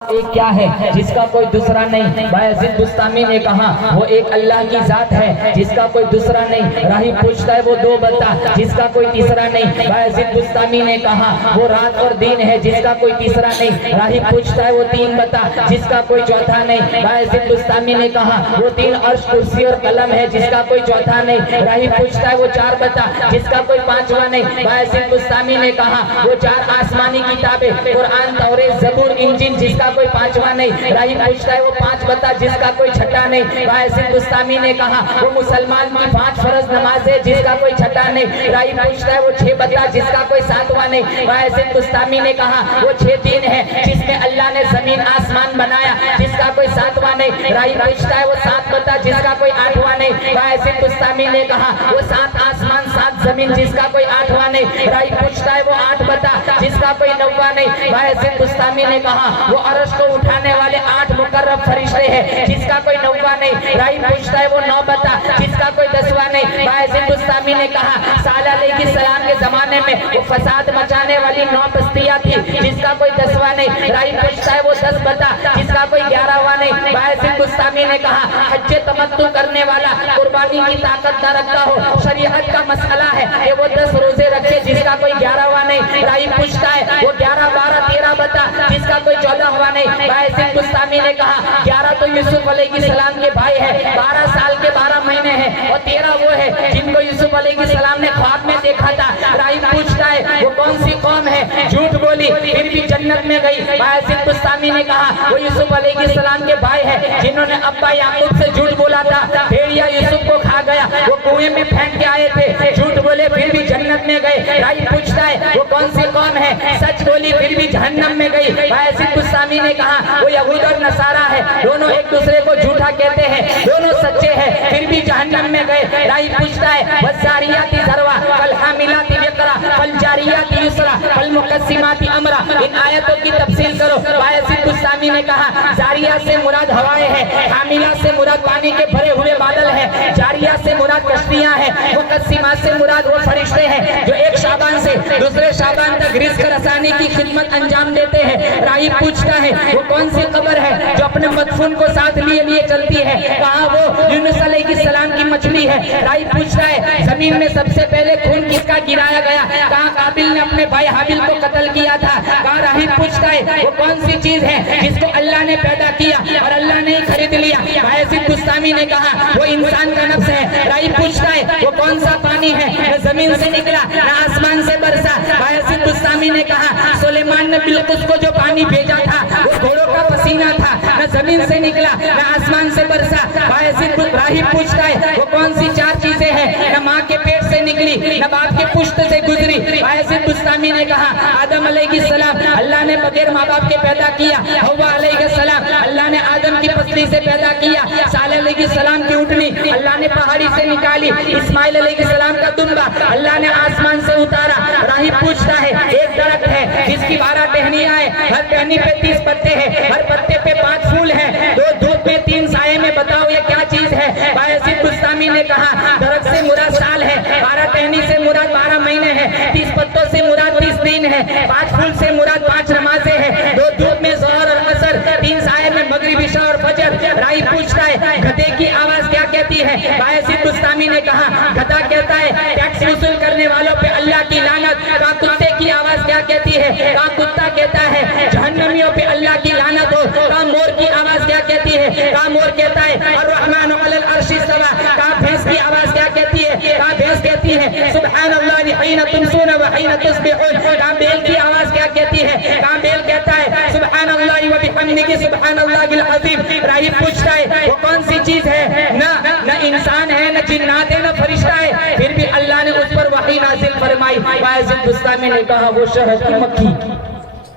ایک کیا ہے جس کا کوئی دوسرا نہیں؟ باعزید بستامی نے کہا وہ ایک اللہ کی ذات ہے جس کا کوئی دوسرا نہیں۔ راہی پوچھتا ہے وہ دو بتا جس کا کوئی تیسرا نہیں۔ باعزید بستامی نے کہا وہ رات اور دن ہے جس کا کوئی تیسرا نہیں۔ راہی پوچھتا ہے وہ تین بتا جس کا کوئی چوتھا نہیں۔ باعزید بستامی نے کہا وہ تین عرش کرسی اور قلم ہے جس کا کوئی چوتھا نہیں۔ راہی پوچھتا ہے وہ چار بتا جس کا کوئی پانچواں نہیں۔ باعزید بستامی نے کہا وہ چار آسمانی کتابیں قرآن، توریت، زبور، انجیل جس کا کوئی پانچواں نہیں۔ راہی پوچھتا ہے وہ پانچ بتا جس کا کوئی چھٹا نہیں۔ باعزید بستامی نے کہا وہ مسلمان کی 5 فرض نماز ہے جس کا کوئی چھٹا نہیں۔ راہی پوچھتا ہے وہ 6 بتا جس کا کوئی ساتواں نہیں۔ باعزید بستامی نے کہا وہ 6 دن ہے جس میں اللہ نے زمین آسمان بنایا جس کا کوئی ساتواں نہیں۔ راہی پوچھتا ہے وہ 7 بتا جس کا کوئی 8واں نہیں۔ باعزید بستامی نے کہا وہ 7 آسمان 7 زمین جس کا کوئی 8واں نہیں۔ راہی پوچھتا ہے وہ 8 بتا جس کا کوئی 9واں نہیں۔ باعزید بستامی نے کہا وہ عرش کو اٹھانے والے 8 مقرب فرشتے ہیں جس کا کوئی 9واں نہیں۔ راہی پوچھتا ہے وہ 9 بتا جس کا کوئی 10واں نہیں۔ باعزید بستامی نے کہا صالح علیہ السلام کے زمانے میں وہ فساد مچانے والی 9 بستیاں تھی جس کا کوئی 10واں نہیں۔ راہی پوچھتا ہے وہ 10 بتا جس کا کوئی 11واں نہیں۔ باعزید بستامی نے کہا حج تمتع کرنے والا قربانی کی طاقت نہ رکھتا ہو، شریعت کا مسئلہ ہے کہ وہ 10 روزے رکھے جس کا کوئی 11واں نہیں۔ راہی پوچھتا ہے وہ 11 12 13 بتا جس کا کوئی 14واں نہیں۔ باعزید بستامی نے کہا 11 تو یوسف علیہ السلام کے بھائی ہے، 12 سال کے 12 مہینے ہیں، اور 13 وہ ہے جن کو یوسف علیہ السلام نے خواب میں دیکھا تھا۔ راہی پوچھتا ہے وہ کون سی قوم ہے؟ جھوٹ بولی پھر بھی جنت میں گئی۔ باعزید بستامی نے کہا وہ یوسف علیہ السلام کے بھائی ہے جنہوں نے ابا یعقوب سے جھوٹ بولا تھا، بھیڑیا یوسف کو کھا گیا، وہ کنویں میں پھینک کے آئے تھے، جھوٹ بولے پھر بھی جنت میں گئے۔ راہی پوچھتا ہے وہ کون سی قوم ہے؟ سچ بولی پھر بھی جہنم میں گئی۔ باعزید بستامی نے کہا وہ یہود اور نصارہ ہے، دونوں ایک دوسرے کو جھوٹا کہتے ہیں، دونوں سچے ہیں پھر بھی جہنم میں گئے۔ راہی پوچھتا ہے والذاریات ذروا فالحاملات وقرا فالجاریات یسرا فالمقسمات امرا، ان آیتوں کی تفصیل کرو۔ باعزید بستامی نے کہا زاریات سے مراد ہوائیں ہیں، حاملات سے مراد پانی کے بھرے ہوئے بادل ہیں، جاریات سے مراد کشتیاں ہیں، مقسمات سے مراد وہ فرشتے ہیں جو ایک شعبان سے دوسرے شعبان تک رزق رسانی کی خدمت انجام دیتے ہیں۔ راہی پوچھتا ہے وہ کون سی قبر ہے جو اپنے مدفون کو ساتھ لیے چلتی ہے؟ کہا وہ یونس علیہ السلام کی مچھلی ہے۔ راہی پوچھتا ہے زمین میں سب سے پہلے خون کس کا گرایا گیا؟ کہا قابل نے اپنے بھائی حابل کو قتل کیا تھا۔ کہا راہی پوچھتا ہے وہ کون سی چیز ہے جس کو اللہ نے پیدا کیا اور اللہ نے خرید لیا؟ باعزید بستامی نے کہا وہ انسان کا نفس ہے۔ راہی پوچھتا ہے وہ کون سا پانی ہے نہ زمین سے نکلا نہ آسمان سے برسا؟ باعزید بستامی نے کہا سلیمان نے بلقیس کو جو پانی بھیجا تھا وہ گھوڑوں کا پسینہ تھا، نہ زمین سے نکلا نہ آسمان سے برسا۔ باعزید راہی پوچھتا ہے وہ کون سی 4 چیزیں ہیں نہ ماں کے پیٹ سے نکلی نہ باپ کے پشت سے گزری؟ باعزید بستامی نے کہا آدم علیہ السلام اللہ نے بغیر ماں باپ کے پیدا کیا، حوا علیہ السلام اللہ نے آدم کی پسلی سے پیدا کیا، صالح علیہ السلام کی اٹھنی اللہ نے پہاڑی سے نکالی، اسماعیل علیہ السلام کا دمبا اللہ نے آسمان سے اتارا۔ راہی پوچھتا ہے ایک درخت ہے جس کی 12 ٹہنیاں ہیں، ہر ٹہنی پہ 30 پتے ہیں، ہر پتے پہ 5 پھول ہیں، 2 دھوپ میں 3 سائے میں، بتاؤ یہ کیا چیز ہے؟ باعزید بستامی نے کہا درخت سے مراد سال ہے، 12 ٹہنی سے مراد 12 مہینے ہیں، 30 پتوں سے مراد 30 دن ہے، 5 پھول سے مراد 5 نمازیں ہیں، 2 دھوپ میں ظہر اور عصر، 3 سائے میں مغرب عشاء اور فجر۔ راہی پوچھتا ہے گدھے کی آواز کیا کہتی ہے؟ باعزید بستامی نے کہا گدھا کہتا ہے ٹیکس وصول کرنے والوں پہ اللہ کی لعنت۔ کہا کتے کی آواز کیا کہتی ہے؟ کہا کتا کہتا ہے جہنمیوں پہ اللہ کی لعنت ہو۔ کہا مور کی آواز کیا کہتی ہے؟ کہا مور کہتا ہے الرحمن علی العرش استوى۔ کہا بھینس کی آواز کیا کہتی ہے؟ کہا بھینس کہتی ہے سبحان اللہ حین تمسون وحین تصبحون۔ کہا بیل کی آواز کیا کہتی ہے؟ کہا بیل کہتا ہے سبحان اللہ وبحمدہ سبحان اللہ العظیم۔ راہی پوچھتا ہے وہ کون سی چیز ہے؟ نہ انسان ہے نہ جنات ہے نہ فرشتہ ہے، پھر بھی اللہ نے اس پر وحی نازل فرمائی۔ باعزید بستامی نے کہا وہ شہد کی مکھی۔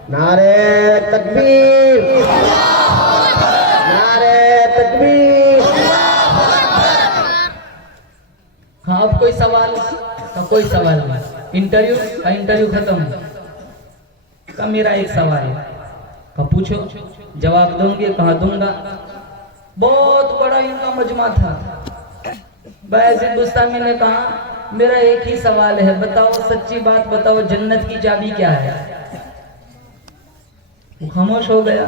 نعرہ تکبیر، نعرہ تکبیر۔ ہاں اب کوئی سوال کا کوئی سوال نہیں، انٹرویو ختم کا میرا ایک سوال ہے کہ پوچھو جواب دوں گے؟ کہا دوں گا۔ بہت بڑا ان کا مجمع تھا۔ باعزید بستامی نے کہا میرا ایک ہی سوال ہے، بتاؤ سچی بات بتاؤ، جنت کی چابی کیا ہے؟ وہ خاموش ہو گیا۔